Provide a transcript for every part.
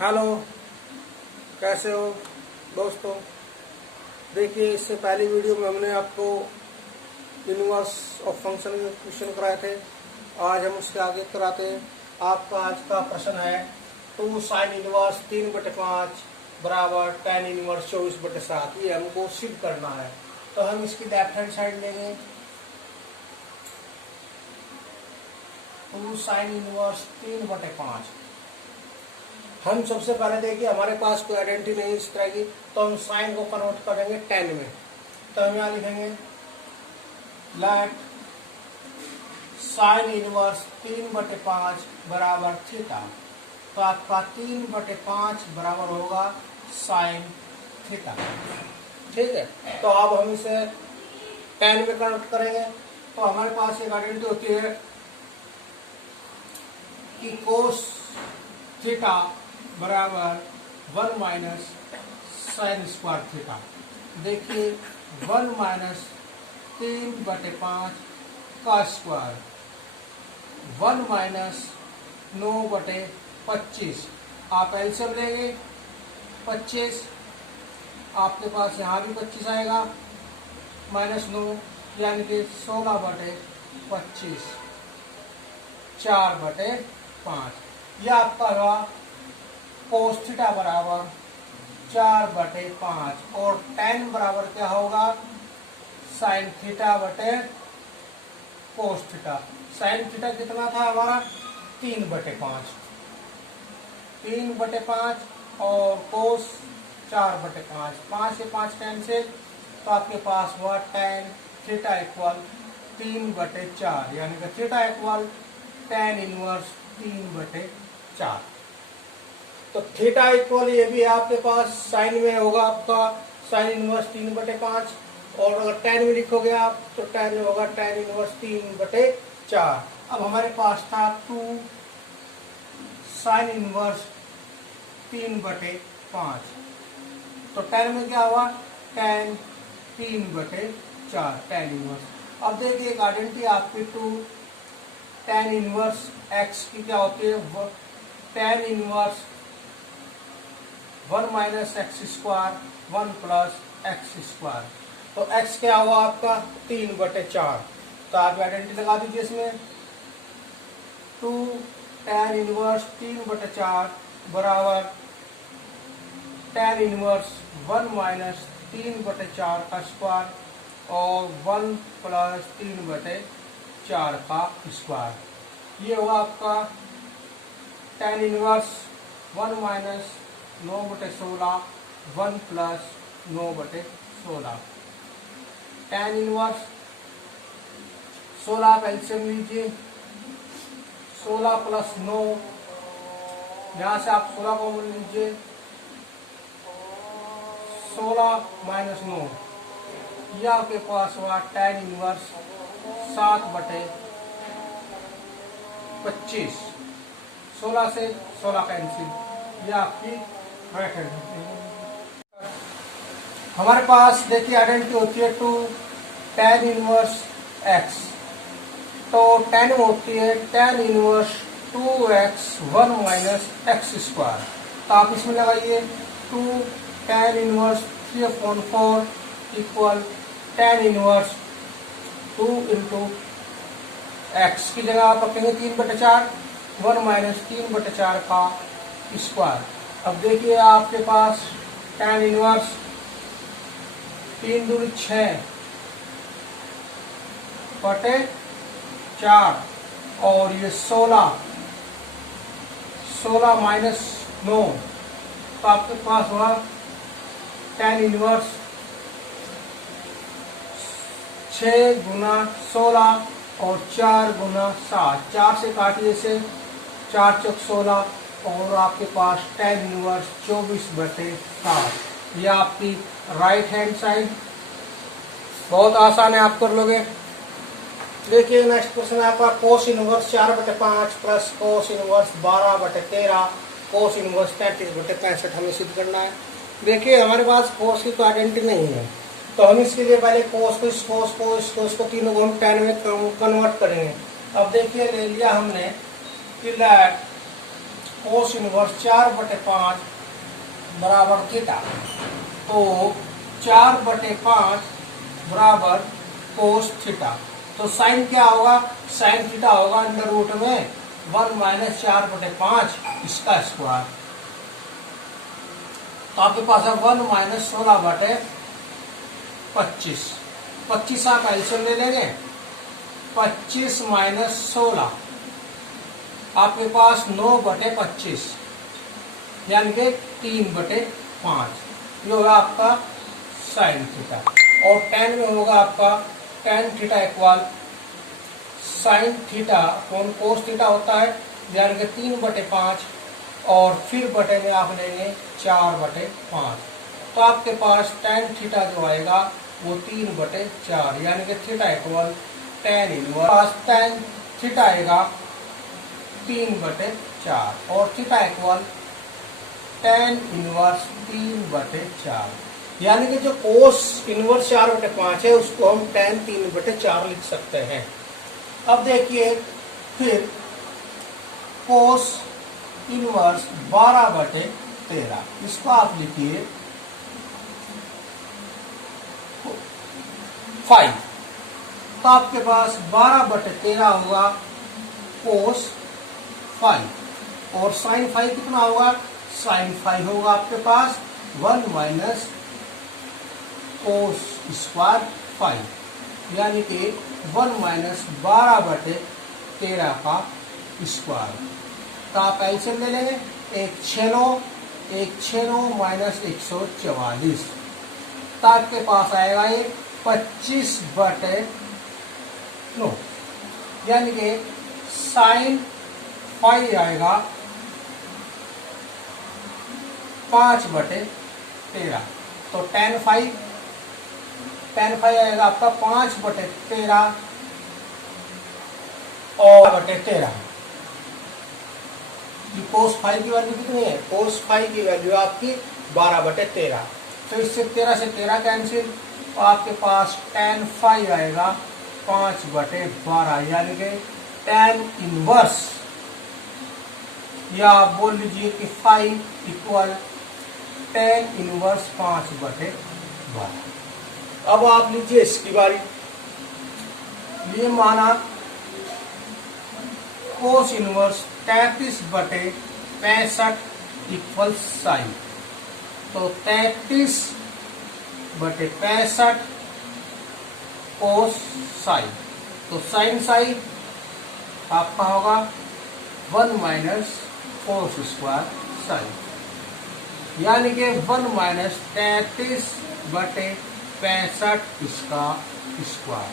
Hello, कैसे हो दोस्तों। देखिए, इससे पहली वीडियो में हमने आपको इनवर्स ऑफ फंक्शन के क्वेश्चन कराए थे। आज हम उसके आगे कराते हैं। आपका आज का प्रश्न है 2 साइन इनवर्स 3/5 बराबर tan इनवर्स 24/7। ये हमको सिद्ध करना है। तो हम इसकी लेफ्ट हैंड साइड लेंगे। 2 साइन इनवर्स 3/5। हम सबसे पहले देखिए, हमारे पास कोई आइडेंटिटी नहीं इस तरह की, तो हम साइन को कन्वर्ट करेंगे tan में। तो हम यहाँ लिखेंगे लेट साइन इनवर्स 3/5 बराबर थीटा। तो आपका 3/5 बराबर होगा साइन थीटा। ठीक है, तो अब हम इसे tan में कन्वर्ट करेंगे। तो हमारे पास एक आइडेंटिटी होती है कि कोस थीटा बराबर 1 माइनस साइन स्क्वायर थीटा। देखिए 1 माइनस 3/5 का स्क्वायर 1 माइनस 9/25। आप एलसीएम लेंगे 25, आपके पास यहाँ भी 25 आएगा, माइनस 9 यानी कि 16/25, 4/5। यह आपका हुआ कोस थीटा बराबर 4/5 और tan बराबर क्या होगा साइन थीटा बटे कोस थीटा। साइन थीटा कितना था हमारा 3/5, 3/5 और कोस 4/5, 5 से 5 कैंसिल, तो आपके पास हुआ tan थीटा इक्वल 3/4 यानी कि थीटा इक्वल tan इनवर्स 3/4। तो थीटा इक्वल ये भी आपके पास साइन में होगा आपका साइन इनवर्स 3/5, और अगर tan में लिखोगे आप तो tan में होगा tan इनवर्स 3/4। अब हमारे पास था 2 साइन इनवर्स 3/5, तो tan में क्या हुआ tan 3/4 tan इनवर्स। अब देखिए एक आइडेंटिटी आपकी 2 tan इनवर्स x की क्या होती है tan inverse 1 minus x square 1 plus x square. तो x क्या हुआ आपका 3/4। तो आप आइडेंटिटी लगा दीजिए इसमें 2 tan इनवर्स 3/4 बराबर tan इनवर्स 1 माइनस 3/4 का स्क्वायर और 1 प्लस 3/4 का स्क्वायर। ये हुआ आपका tan inverse 1 minus 9/16 1 plus 9/16। tan inverse 16 आप एलसीएम लीजिए, 16 प्लस 9, यहाँ से आप 16 को लीजिए, 16 माइनस 9, यह आपके पास हुआ tan इनवर्स 7/25। 16 से 16 कैंसिल, यह आपकी राइट हैंड। हमारे पास देखिए आइडेंटिटी होती है 2 tan इनवर्स x। तो tan में होती है tan inverse 2x 1 minus x square. तो आप इसमें लगाइए 2 tan inverse 3/4 equal tan inverse 2 into x की जगह आप रखेंगे 3/4, 1 माइनस 3/4 का स्क्वायर। अब देखिए आपके पास tan इनवर्स 3 दूनी 6/4 और ये 16 माइनस 9, तो आपके पास हुआ tan इनवर्स 6 गुना 16 और 4 गुना 7, 4 से काटिए से 4 चौक 16 और आपके पास tan इनवर्स 24/7। यह आपकी राइट हैंड साइड। बहुत आसान है, आप कर लोगे। देखिए नेक्स्ट क्वेश्चन है आपका cos inverse 4/5 plus cos inverse 12/13 cos inverse 33/65 हमें सिद्ध करना है। देखिए हमारे पास कोस की तो आइडेंटिटी नहीं है, तो हम इसके लिए पहले कोस को इस कोस को तीनों को हम tan में कन्वर्ट करेंगे। अब देखिए ले लिया हमने कि लेट कोस इनवर्स 4/5 बराबर थीटा। तो 4/5 बराबर कोस थीटा। तो साइन क्या होगा? साइन थीटा होगा अंडर रूट में 1 माइनस 4/5 इसका स्क्वायर। तो आपके पास है 1 माइनस 16/25। 25 आप एलसीएम ले लेंगे। 25 माइनस 16 आपके पास 9/25 यानी कि 3/5। ये होगा आपका साइन थीटा। और टेन में होगा आपका tan theta equal sine theta कौन कोस थीटा होता है यानी कि 3/5 और फिर बटे में आप लेंगे 4/5। तो आपके पास टेन थीटा जो आएगा वो 3/4 यानी कि theta equal tan inverse tan theta आएगा 3/4 और थीटा इक्वल टेन इनवर्स 3/4 यानी कि जो कोस इनवर्स 4/5 है उसको हम टेन 3/4 लिख सकते हैं। अब देखिए फिर कोस इनवर्स 12/13 इसको आप लिखिए 5। तो आपके पास 12/13 होगा कोस 5 और साइन 5 कितना होगा? साइन 5 होगा आपके पास 1 माइनस कोस स्क्वायर 5 यानी कि 1 माइनस 12/13 का स्क्वायर। तो आप एलसीएम ले लेंगे। 1 6 9 माइनस 144। तो आपके पास आएगा ये 25/9 यानी कि साइन 5 आएगा 5/13। तो टेन 5 आएगा आपका 5/13 और 13। कोस 5 की वैल्यू कितनी है? कोस 5 की वैल्यू आपकी 12/13। तो इससे 13 से 13 कैंसिल तो आपके पास टेन 5 आएगा 5/12 यानी कि टेन इनवर्स या आप बोल लीजिए कि 5 इक्वल टेन इनवर्स 5/12। अब आप लीजिए इसकी बारी। ये माना कोस इनवर्स 33/65 इक्वल साइन। तो 33/65 कोस साइन। तो साइन साइन आपका होगा 1 माइनस कोस स्क्वायर साइन यानी कि 1 माइनस 33/65 इसका स्क्वायर।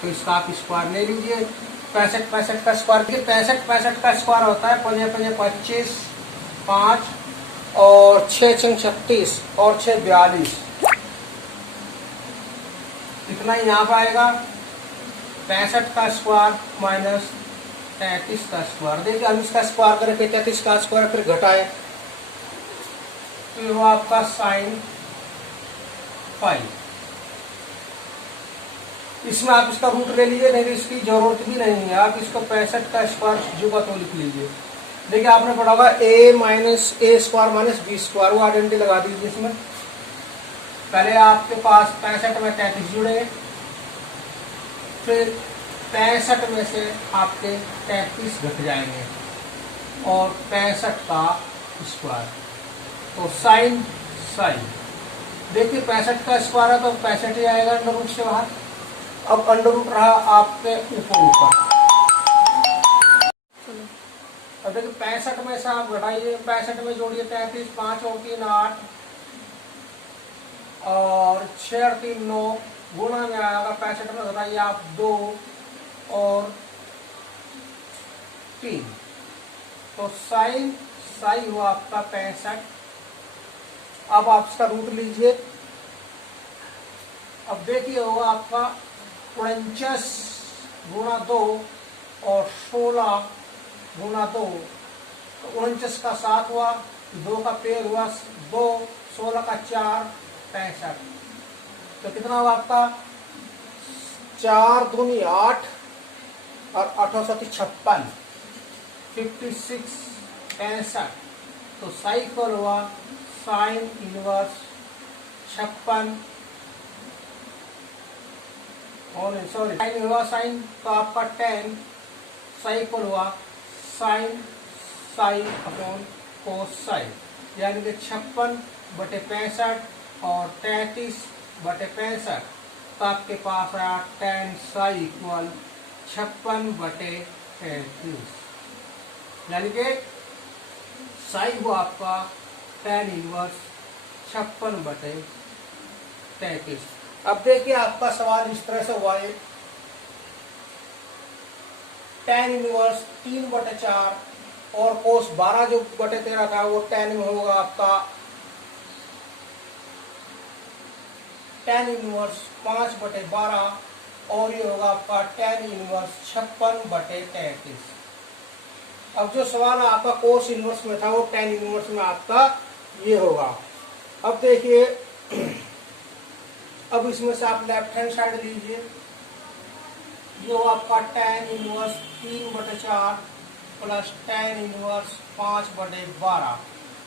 तो इसका आप स्क्वायर ले लीजिए। 65 का स्क्वायर 65 का स्क्वायर होता है 5 5 25 5 और 6 6 36 और 6 42। इतना ही यहाँ पर आएगा 65 का स्क्वायर माइनस 33 का स्क्वायर। देखिए हम इसका स्क्वायर करें 33 का स्क्वायर फिर घटाए तो वो आपका साइन 5। इसमें आप इसका रूट ले लीजिए नहीं तो इसकी जरूरत भी नहीं है। आप इसको 65 का स्क्वायर जो तो लिख लीजिए। देखिए आपने पढ़ा होगा a minus A square minus B square वो आइडेंटिटी लगा दीजिए। इसमें पहले आपके पास 65 में 33 जुड़ेंगे फिर 65 में से आपके 33 घट जाएंगे और 65 का स्क्वायर। तो साइन साइन देखिए 65 का स्क्वायर है तो 65 ही आएगा अंडर रूट से बाहर। अब अंडर रूट रहा आपके ऊपर। अब देखिए 65 में से आप घटाइए 65 में जोड़िए 33 5 और 3 8 और 6 और 3 9 गुणा में आएगा 65 में घटाइए आप 2 और 3। तो साइन साई हुआ आपका 65। अब आप इसका रूट लीजिए। अब देखिए होगा आपका 49 गुणा 2 और 16 गुणा 2। तो 49 का 7 हुआ 2 का पेड़ हुआ 2 16 का 4 65। तो कितना हुआ आपका 4 दूनी 8 और 8 56 56 65, तो साई इक्वल हुआ साइन इनवर्स 56 और सॉरी साइन हुआ साइन तो आपका 10, साई इक्वल हुआ sine psi upon cos psi, यानी कि 56/65 और 33/65, तो आपके पास आया tan साई इक्वल 56/33, यानी कि साई हुआ आपका tan इनवर्स 56/33। अब देखिए आपका सवाल इस तरह से हुआ है, tan इनवर्स 3/4 और कोस 12 जो बटे 13 था वो tan में होगा आपका tan इनवर्स 5/12 और ये होगा आपका tan इनवर्स 56/33। अब जो सवाल आपका कोस इनवर्स में था वो tan इनवर्स में आपका ये होगा। अब देखिए अब इसमें से आप लेफ्ट हैंड साइड लीजिए, ये हो आपका tan inverse 3/4 plus tan inverse 5/12।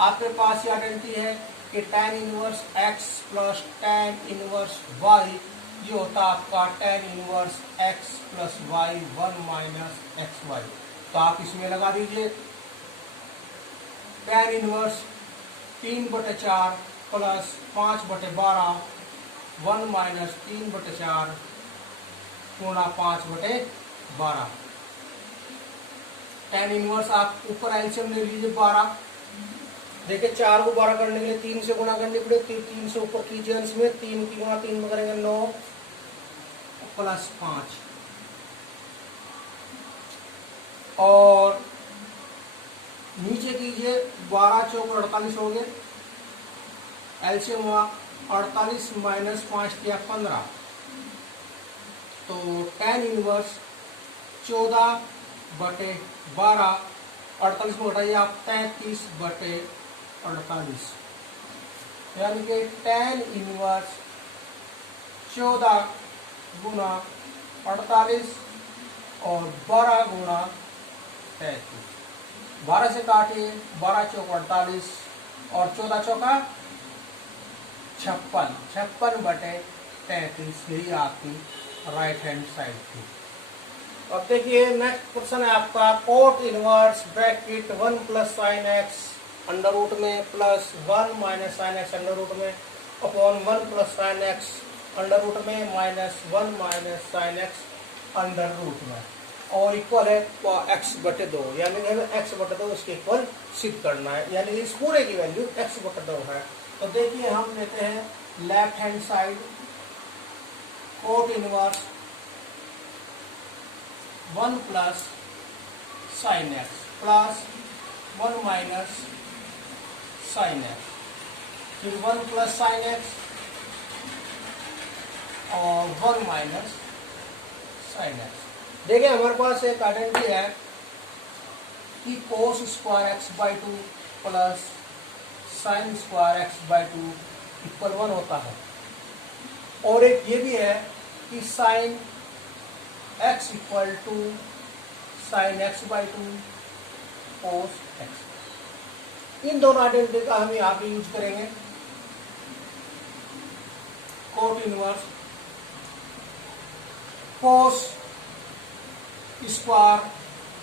आपके पास ये आइडेंटिटी है कि tan inverse x plus tan inverse y, ये होता आपका tan inverse x plus y 1 minus xy, तो आप इसमें लगा दीजिए tan इनवर्स 3/4 प्लस 5/12 1 माइनस 3/4 गुणा 5/12। tan इनवर्स आप ऊपर एलसीएम ले लीजिए 12, देखिए 4 को 12 करने के लिए 3 से गुणा करनी पड़ेगी, 3 से ऊपर कीजिए अंश में, 3 की गुणा 3 में करेंगे 9 प्लस 5 और नीचे कीजिए 12 चौक 48 हो गए, एलसीएम हुआ 48 माइनस 5 किया 15, तो tan इनवर्स 14/12, 48 में उठाइए आप 33/48, यानी कि tan इनवर्स 14 गुना 48 और 12 गुना 33, 12 से काटिए, 12 चौक 48 और 14 चौका 56, 56/33, यही आपकी राइट हैंड साइड थी। अब देखिए नेक्स्ट क्वेश्चन है आपका cot inverse bracket 1 plus sine x under root में plus 1 minus sine x under root में upon 1 plus sine x under root में minus 1 minus sine x under root में और इक्वल है x/2, यानी हमें x/2 इसके इक्वल सिद्ध करना है, यानी इस पूरे की वैल्यू x/2 है। तो देखिए हम लेते हैं left hand side cot inverse 1 plus sine x plus 1 minus sine x, फिर 1 प्लस साइन एक्स और 1 माइनस साइन एक्स। देखिए हमारे पास एक आइडेंटिटी है कि cos square x/2 plus sine square x/2 equal 1 होता है, और एक ये भी है कि sine x equal to sine x/2 cos x। इन दोनों आइडेंटिटी का हम यहाँ पे यूज करेंगे। Cot inverse cos square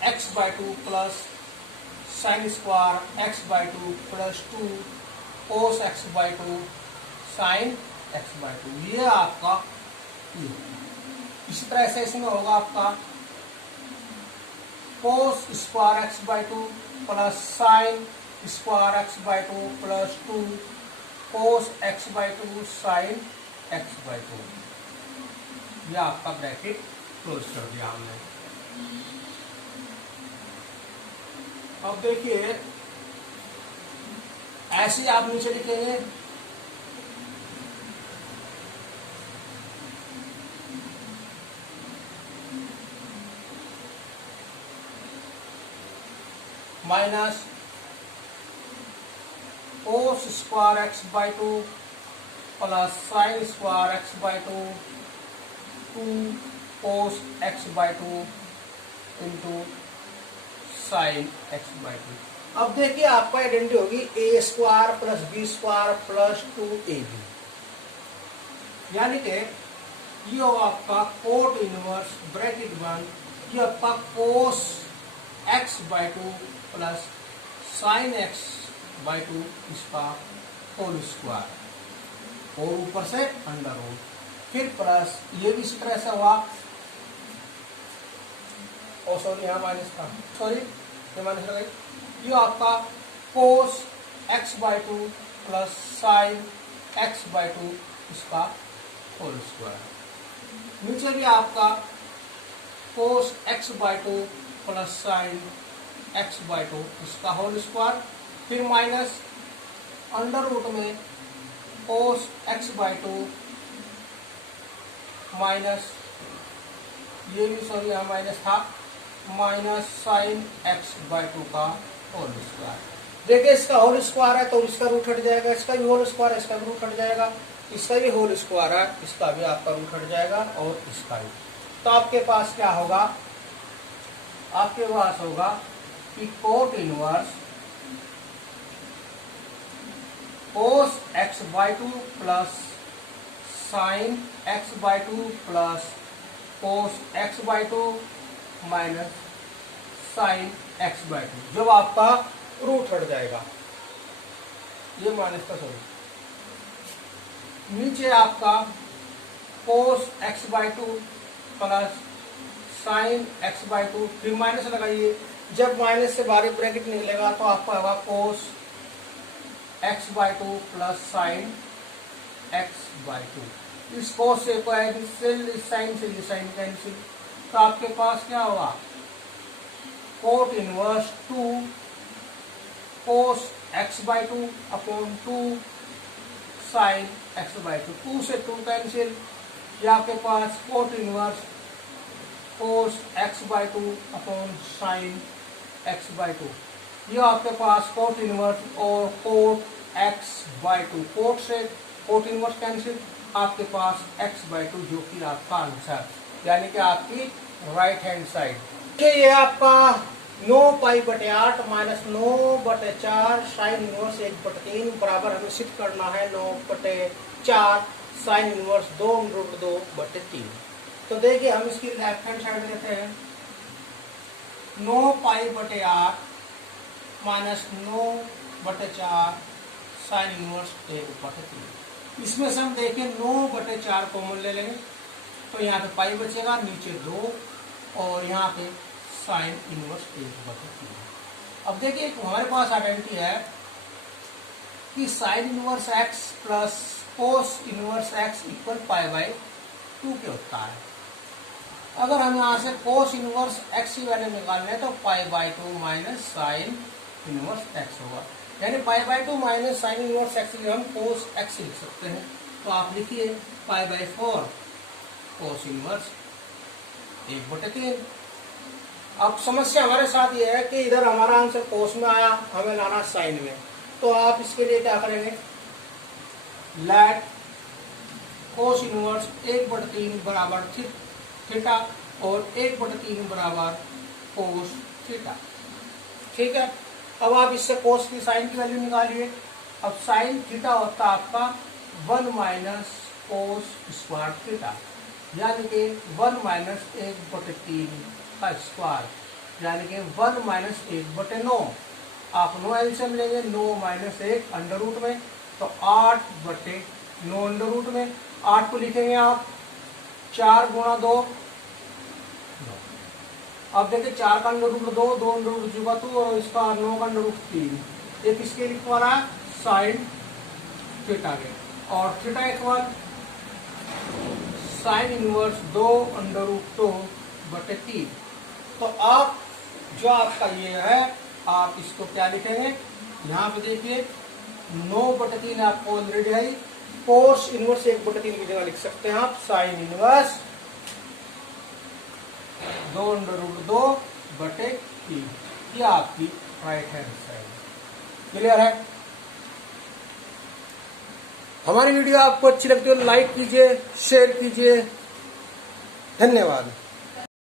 x/2 plus sine square x/2 plus 2 cos x/2 sine x/2, ये आपका इसी तरह से इसमें होगा आपका cos square x/2 plus sine square x/2 plus 2 cos x/2 sine x/2, यह आपका ब्रैकेट क्लोज कर दिया हमने। अब देखिए ऐसे आप नीचे लिखेंगे minus cos square x/2 plus sine square x/2 2 cos x/2 into sine x/2। अब देखिए आपका आइडेंटिटी होगी a square plus b square plus 2ab, यानी कि ये होगा आपका कोट इनवर्स ब्रैकेट 1, ये आपका कोस x by 2 plus sine x by 2 इसका होल स्क्वायर और ऊपर से अंडर रूट, फिर प्लस ये भी इसी तरह से हुआ, और सॉरी यहाँ माइनस था, सॉरी ये माइनस लगाई, ये आपका कोस x by 2 plus sine x by 2 इसका होल स्क्वायर, नीचे भी आपका कोस x by 2 plus sine x by 2 इसका होल स्क्वायर, फिर माइनस अंडर रूट में कोस x बाई 2 माइनस ये भी सॉरी यहाँ माइनस था, माइनस साइन x बाई 2 का होल स्क्वायर। देखिए इसका होल स्क्वायर है तो इसका रूट हट जाएगा, इसका भी होल स्क्वायर है, इसका भी रूट हट जाएगा, इसका भी होल स्क्वायर है, इसका भी आपका रूट हट जाएगा और इसका भी। तो आपके पास क्या होगा, आपके पास होगा कि cot inverse cos x by 2 plus sine x by 2 plus cos x by 2 minus sine x by 2, जब आपका रूट हट जाएगा, ये माइनस का सॉरी, नीचे आपका कोस x by 2 plus sine x by 2, फिर माइनस लगाइए, जब माइनस से बाहर ब्रैकेट निकलेगा तो आपका होगा कोस x by 2 plus sine x by 2, इस कोस से कैंसिल, इस साइन से ये साइन कैंसिल, तो आपके पास क्या होगा cot inverse 2 cos x by 2 upon 2 sine x by 2, 2 से 2 कैंसिल, ये आपके पास cot inverse cos x by 2 upon sine x by 2, ये आपके पास कोट इनवर्स और कोट x बाई 2, कोट से कोट इनवर्स कैंसिल, आपके पास x बाई 2 जो कि आपका आंसर, यानी कि आपकी राइट हैंड साइड। ये आपका 9 पाई बटे 8 माइनस 9 बटे 4 साइन इनवर्स 1 बटे 3 बराबर हमें शिफ्ट करना है 9 बटे 4 साइन इनवर्स 2 रूट 2 बटे 3। तो देखिए हम इसकी लेफ्ट हैंड साइड लेते हैं, 9 पाई बटे 8 माइनस 9 बटे 4 साइन इनवर्स 1 बटे 3, इसमें से हम देखें 9 बटे 4 कॉमन ले लेंगे तो यहाँ पे पाई बचेगा, नीचे 2 और यहाँ पे साइन इनवर्स 1 बटे 3। अब देखिए हमारे पास आइडेंटिटी है कि sine inverse x plus cos inverse x equal pi by 2 के होता है। अगर हम यहाँ से कोस इनवर्स x की वैल्यू निकालने हैं तो pi by 2 minus sine inverse x होगा, यानी pi by 2 minus sine inverse x हम कोस x लिख सकते हैं। तो आप लिखिए पाई बाई 4 कोस इनवर्स 1 बटे 3। अब समस्या हमारे साथ ये है कि इधर हमारा आंसर कोस में आया, हमें लाना साइन में, तो आप इसके लिए क्या करेंगे, लेट कोस इनवर्स 1 बटे 3 बराबर थीटा और 1 बटे 3 बराबर कोस थीटा। ठीक है, अब आप इससे कोस की साइन की वैल्यू निकालिए। अब साइन थीटा होता है आपका 1 माइनस कोस स्क्वायर थीटा, यानी कि 1 माइनस 1 बटे 3 का स्क्वायर, यानी कि 1 माइनस 1 बटे 9। आप 9 एलसीएम लेंगे, 9 माइनस 1 अंडर रूट में, तो 8 बटे 9 अंडर रूट में। 8 को लिखेंगे आप 4 गुणा 2, अब देखिए 4 का अंडर रूट 2, 2 अंडर रूट जुगा 2 और इसका 9 का अंडर रूट 3। ये किसके लिखवा रहा है, साइन थीटा के, और theta equal sine inverse 2 under root 2 बटे 3। तो आप जो आपका ये है आप इसको क्या लिखेंगे, यहाँ पे देखिए 9 बटे 3 आपको ऑलरेडी है, कोस इनवर्स 1 बटे 3 की जगह लिख सकते हैं आप साइन इनवर्स 2 अंडर रूट 2 बटे 3। ये आपकी राइट हैंड साइड। क्लियर है। हमारी वीडियो आपको अच्छी लगती है लाइक कीजिए, शेयर कीजिए। धन्यवाद।